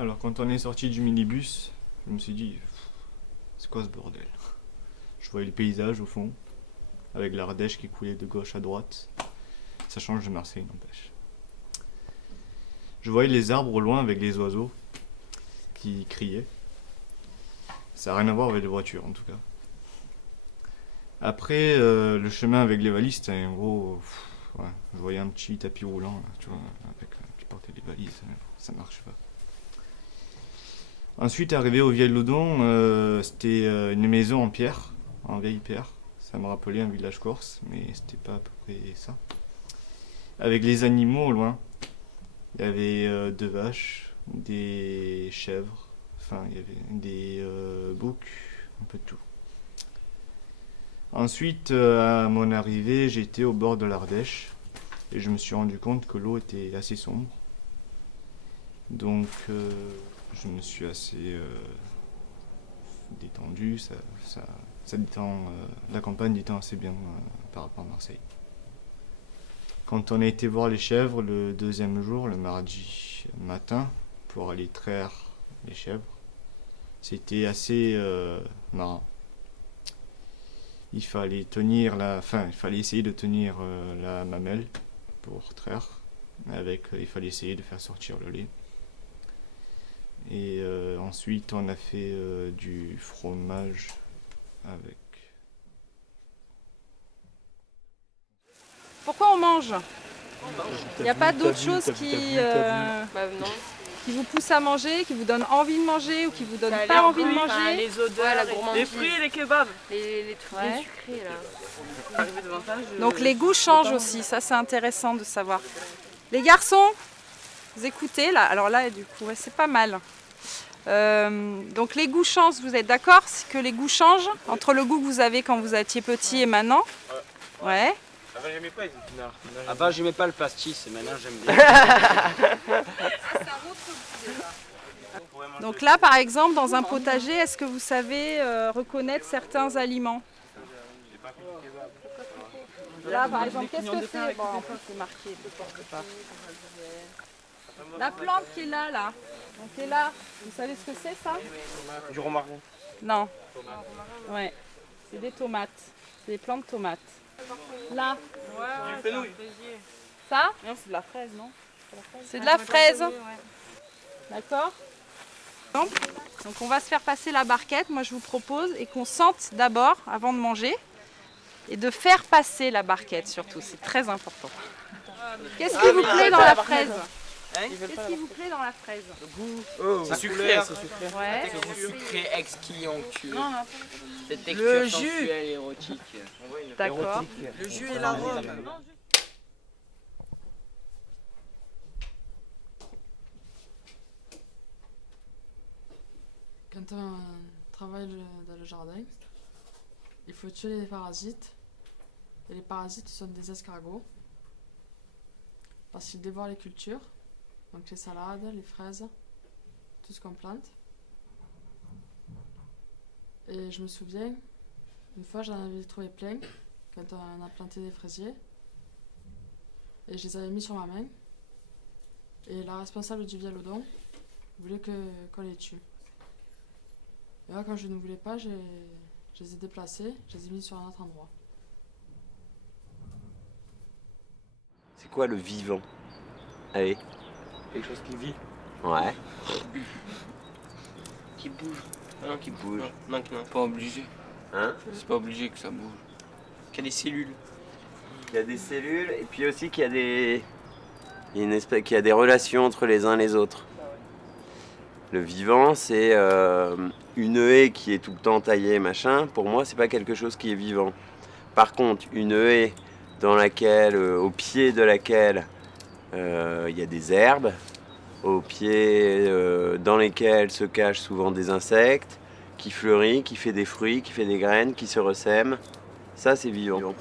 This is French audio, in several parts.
Alors quand on est sorti du minibus, je me suis dit, c'est quoi ce bordel? Je voyais le paysage au fond, avec l'Ardèche qui coulait de gauche à droite. Ça change de Marseille, n'empêche. Je voyais les arbres au loin avec les oiseaux qui criaient. Ça n'a rien à voir avec les voitures en tout cas. Après, le chemin avec les valises, c'était un gros... ouais, je voyais un petit tapis roulant, là, tu vois, avec, qui portait les valises, ça marche pas. Ensuite, arrivé au Vieil-Loudon, c'était une maison en pierre, en vieille pierre. Ça me rappelait un village corse, mais c'était pas à peu près ça. Avec les animaux au loin, il y avait 2 vaches, des chèvres, enfin il y avait des boucs, un peu de tout. Ensuite, à mon arrivée, j'étais au bord de l'Ardèche et je me suis rendu compte que l'eau était assez sombre. Donc, je me suis assez détendu. Ça détend, la campagne détend assez bien par rapport à Marseille. Quand on a été voir les chèvres le 2e jour, le mardi matin, pour aller traire les chèvres, c'était assez marrant. Il fallait il fallait essayer de tenir la mamelle pour traire. Il fallait essayer de faire sortir le lait. Et ensuite, on a fait du fromage avec. Pourquoi on mange? Il n'y a pas d'autre chose qui vous pousse à manger, qui vous donne envie de manger ou qui vous donne pas envie de manger? Les odeurs, la gourmandise. les fruits et les kebabs. Les trucs bien sucrés là. Donc les goûts changent aussi, ça c'est intéressant de savoir. Les garçons, vous écoutez là, alors là du coup ouais, c'est pas mal. Donc les goûts changent, vous êtes d'accord que les goûts changent entre le goût que vous avez quand vous étiez petit et maintenant? Ouais. Avant j'aimais pas les épinards. Avant j'aimais pas le pastis et maintenant j'aime bien. Donc là par exemple dans un potager, est-ce que vous savez reconnaître certains aliments? Là par exemple, qu'est-ce que c'est? Bon en plus c'est marqué, je pas. La plante qui est là, donc est là, vous savez ce que c'est ça? Du romarin. Non. Ouais, c'est des tomates, c'est des plantes de tomates. Là, Du fenouil. ça? Non, c'est de la fraise, non? C'est de la fraise. D'accord? Donc on va se faire passer la barquette, moi je vous propose, et qu'on sente d'abord avant de manger. Et de faire passer la barquette surtout, c'est très important. Qu'est-ce qui vous plaît dans la fraise? Qu'est-ce qui vous plaît dans la fraise? C'est sucré, c'est sucré. Ouais. Sucré exquillant. Cette Le texture jus. sensuelle et érotique. D'accord. Le jus et l'arôme. Quand on travaille dans le jardin, il faut tuer les parasites. Et les parasites sont des escargots. Parce qu'ils dévorent les cultures. Donc les salades, les fraises, tout ce qu'on plante. Et je me souviens, une fois j'en avais trouvé plein, quand on a planté des fraisiers. Et je les avais mis sur ma main. Et la responsable du Vieil-Loudon voulait qu'on les tue. Et là, quand je ne voulais pas, je les ai déplacés, je les ai mis sur un autre endroit. C'est quoi le vivant? Allez. Quelque chose qui vit. Ouais. Qui bouge. Non, Qui bouge. Non, pas obligé. Hein? C'est pas obligé que ça bouge. Qu'il y a des cellules. Il y a des cellules et puis aussi qu'il y a des... qu'il y a des relations entre les uns et les autres. Le vivant, c'est une haie qui est tout le temps taillée, machin. Pour moi, c'est pas quelque chose qui est vivant. Par contre, une haie dans laquelle, au pied de laquelle il y a des herbes, au pied dans lesquelles se cachent souvent des insectes, qui fleurit, qui fait des fruits, qui fait des graines, qui se ressèment, ça c'est vivant.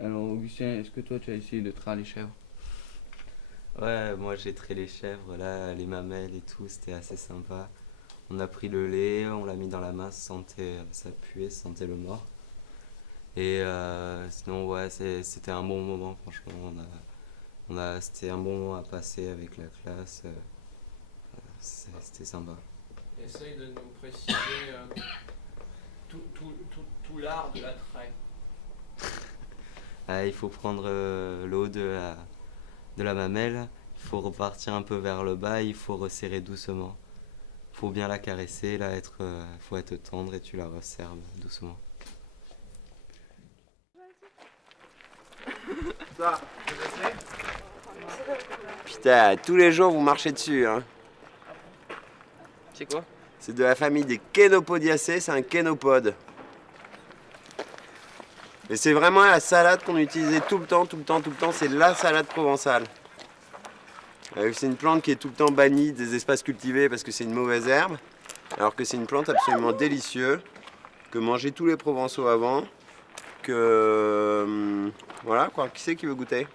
Alors Augustin, est-ce que toi tu as essayé de traire les chèvres? Ouais, moi j'ai traité les chèvres, là, les mamelles et tout, c'était assez sympa. On a pris le lait, on l'a mis dans la main, ça puait, ça sentait le mort. Et sinon, ouais, c'était un bon moment, franchement. C'était un bon moment à passer avec la classe. C'était sympa. Essaye de nous préciser tout l'art de la trail. Il faut prendre le haut de la mamelle, il faut repartir un peu vers le bas, il faut resserrer doucement. Il faut bien la caresser, faut être tendre et tu la resserres doucement. Ça, putain, tous les jours vous marchez dessus. Hein. C'est quoi? C'est de la famille des Chenopodiaceae, c'est un chénopode. Et c'est vraiment la salade qu'on utilisait tout le temps, c'est la salade provençale. C'est une plante qui est tout le temps bannie des espaces cultivés parce que c'est une mauvaise herbe, alors que c'est une plante absolument délicieuse, que mangeaient tous les Provençaux avant, voilà quoi, qui c'est qui veut goûter?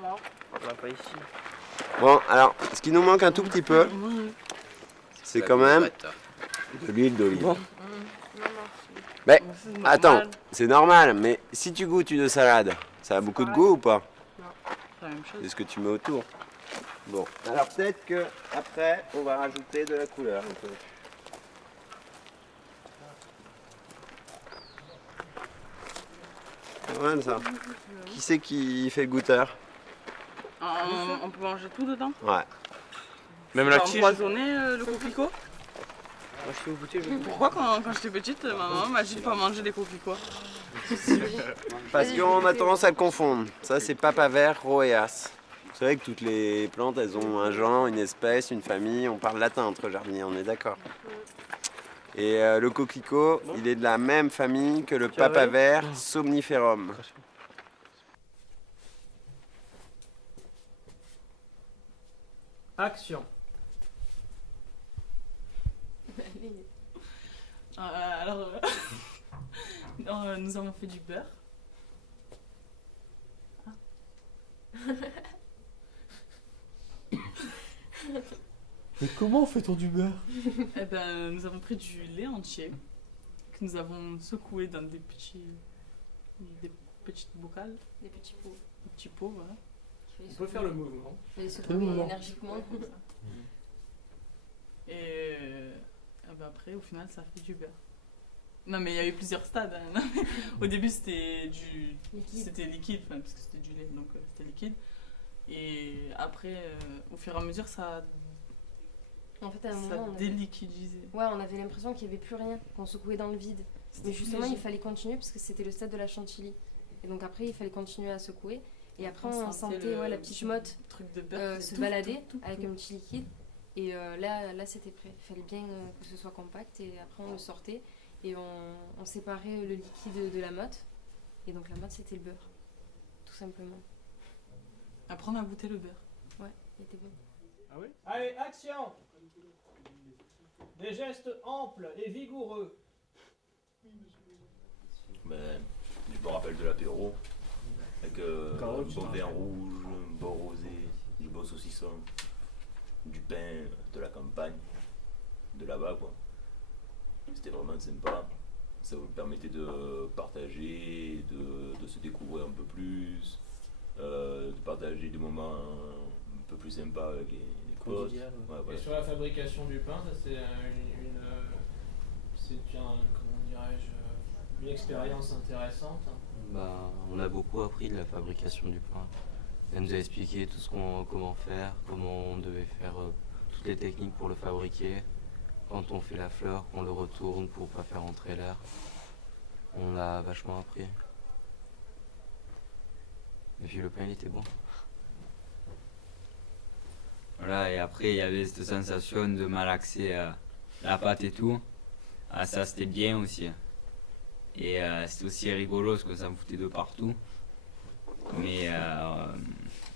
Non, on l'a pas ici. Bon, alors, ce qui nous manque un tout petit peu, c'est quand même de l'huile d'olive. Mais attends, c'est normal, mais si tu goûtes une salade, ça a beaucoup de goût ou pas? Non, c'est la même chose. C'est ce que tu mets autour. Bon, alors peut-être que après on va rajouter de la couleur un peu. C'est vrai ça. Qui c'est qui fait le goûteur? On peut manger tout dedans? Ouais. Même la tige. Empoisonner le coquelicot? Moi, je peux goûter. Pourquoi quand j'étais petite, maman m'a dit de pas manger des coquelicots? Parce qu'on a tendance à le confondre. Ça c'est papaver roeas. Vous savez que toutes les plantes elles ont un genre, une espèce, une famille. On parle latin entre jardiniers, on est d'accord. Et le coquelicot, il est de la même famille que le papaver somniferum. Action. Alors, nous avons fait du beurre. Mais comment fait-on du beurre? Eh ben, nous avons pris du lait entier que nous avons secoué dans des petites bocales. Des petits pots. Des petits pots, voilà. On peut faire le mouvement. Il fallait secouer énergiquement. Et ben après, au final, ça fait du beurre. Non, mais il y a eu plusieurs stades. Hein. Au début, c'était liquide, enfin, parce que c'était du lait, donc c'était liquide. Et après, au fur et à mesure, ça en fait, à un moment, on déliquidisait. Ouais, on avait l'impression qu'il n'y avait plus rien, qu'on secouait dans le vide. Mais justement, il fallait continuer parce que c'était le stade de la chantilly. Et donc après, il fallait continuer à secouer. Et après, on sentait la petite motte truc de beurre se balader avec un petit liquide. Et là c'était prêt. Il fallait bien que ce soit compact. Et après, on le sortait. Et on séparait le liquide de la motte. Et donc la motte, c'était le beurre. Tout simplement. Après, on a goûté le beurre. Ouais, il était bon. Ah oui? Allez, action! Des gestes amples et vigoureux. Ben, je me rappelle de l'apéro. Avec un bon vin rouge, un bon rosé, du bon saucisson, du pain de la campagne, de là-bas quoi. C'était vraiment sympa. Ça vous permettait de partager, de se découvrir un peu plus, de partager des moments un peu plus sympas avec les potes. Ouais, voilà. Et sur la fabrication du pain, ça c'est une expérience intéressante. On a beaucoup appris de la fabrication du pain. Elle nous a expliqué comment faire, comment on devait faire toutes les techniques pour le fabriquer. Quand on fait la fleur, qu'on le retourne pour pas faire entrer l'air. On a vachement appris. Et puis le pain il était bon. Voilà, et après il y avait cette sensation de malaxer la pâte et tout. Ah, ça c'était bien aussi. Et c'était aussi rigolo parce que ça me foutait de partout. Mais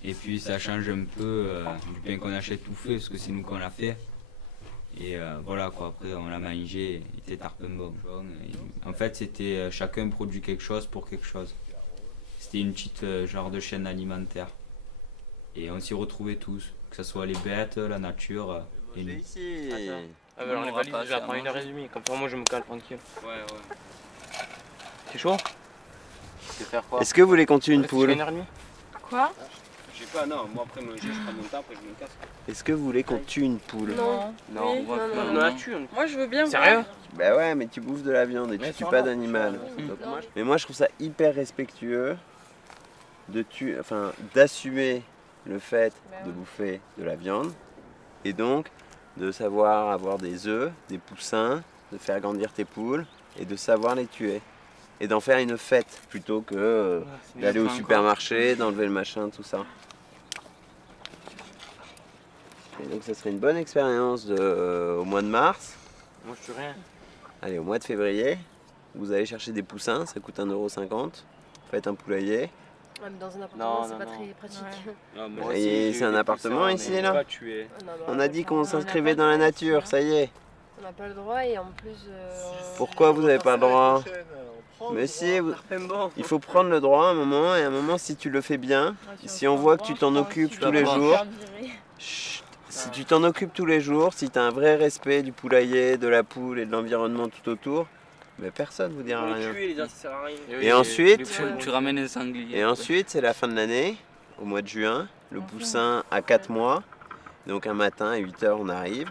et puis ça change un peu du pain qu'on achète tout fait parce que c'est nous qu'on l'a fait. Et voilà quoi, après on l'a mangé, il était tarpin bon. Et, en fait c'était chacun produit quelque chose pour quelque chose. C'était une petite genre de chaîne alimentaire. Et on s'y retrouvait tous, que ce soit les bêtes, la nature et nous. Ici. Ah bah alors les valises, je vais prendre 1h30, comme ça moi je me cale tranquille. Ouais. C'est chaud? Est-ce que vous voulez continuer une poule? 1h30? Quoi? J'ai pas, non, moi après manger, je prends mon temps, après je me casse. Est-ce que vous voulez qu'on tue une poule? Non. Non, Oui, on voit non, que- non, on la non. tue. Moi, je veux bien Sérieux? voir. Bah ouais, mais tu bouffes de la viande et tu tues pas d'animal. Mais moi je trouve ça hyper respectueux d'assumer le fait de bouffer de la viande et donc de savoir avoir des œufs, des poussins, de faire grandir tes poules et de savoir les tuer. Et d'en faire une fête plutôt que c'est d'aller au mieux supermarché, d'enlever le machin, tout ça. Et donc ça serait une bonne expérience au mois de mars. Moi je tue rien. Allez, au mois de février, vous allez chercher des poussins, ça coûte 1,50 €. Faites un poulailler. Ouais, mais dans un appartement, Non, c'est non, pas non. très pratique. Non, moi Et aussi, j'ai c'est eu un des appartement poussins, ici, mais là pas tués. On a dit qu'on on s'inscrivait dans la nature, ça y est. On n'a pas le droit et en plus. Pourquoi vous n'avez pas le droit? Mais si, il faut prendre le droit à un moment, et à un moment, si tu le fais bien, si on voit que tu t'en occupes tous les jours, chut, si tu t'en occupes tous les jours, si tu as un vrai respect du poulailler, de la poule et de l'environnement tout autour, mais personne ne vous dira On rien. tue, les gens, ça sert à rien. Et ensuite, Tu ramènes un sanglier. et ensuite, c'est la fin de l'année, au mois de juin, le poussin a 4 mois, donc un matin à 8 h on arrive,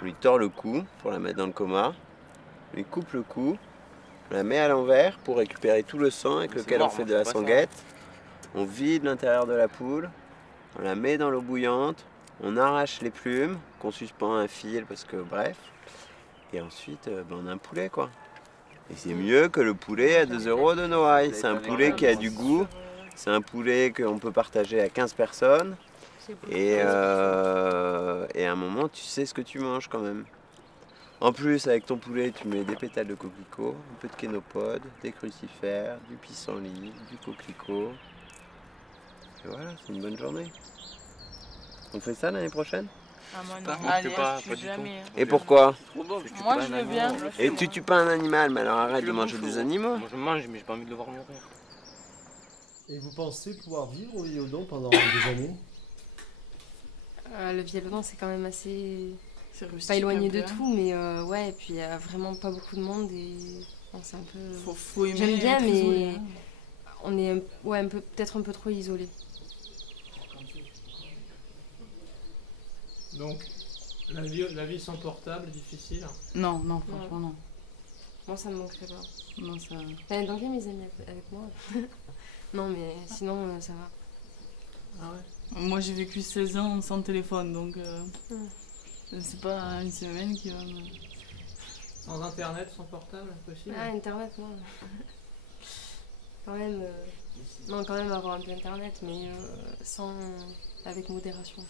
on lui tord le cou pour la mettre dans le coma, on lui coupe le cou, on la met à l'envers pour récupérer tout le sang avec lequel on fait de la sanguette, on vide l'intérieur de la poule, on la met dans l'eau bouillante, on arrache les plumes qu'on suspend à un fil parce que bref, et ensuite on a un poulet quoi. Et c'est mieux que le poulet à 2 € de Noailles. C'est un poulet qui a du goût. C'est un poulet qu'on peut partager à 15 personnes. Et à un moment, tu sais ce que tu manges quand même. En plus, avec ton poulet, tu mets des pétales de coquelicot, un peu de kénopode, des crucifères, du pissenlit, du coquelicot. Et voilà, c'est une bonne journée. On fait ça l'année prochaine? Ah, moi, Pas, non. moi, je Allez, fais pas, je suis pas du tout. jamais. Et pourquoi? Moi, je veux bien. Et tu tues pas un animal, mais alors arrête de manger des animaux. Moi je mange, mais j'ai pas envie de le voir mourir. Et vous pensez pouvoir vivre au Viodon pendant des années? Le Vialodon, c'est quand même assez. C'est rustique, Pas éloigné un peu, de hein. tout, mais ouais, et puis il y a vraiment pas beaucoup de monde et. Bon, c'est un peu. Faut aimer J'aime bien, être mais. isolé, hein. On est peut-être un peu trop isolé. Donc, la vie sans portable, difficile. Non, non, franchement, non. Moi, ça me manquerait pas. Non, ça. Donc, j'ai mes amis avec moi. Non, mais sinon, ça va. Ah ouais. Moi, j'ai vécu 16 ans sans téléphone, donc c'est pas une semaine qui va me. Sans internet, sans portable, impossible. Ah, internet, non. Quand même, non, quand même avoir un peu internet, mais sans. Avec modération.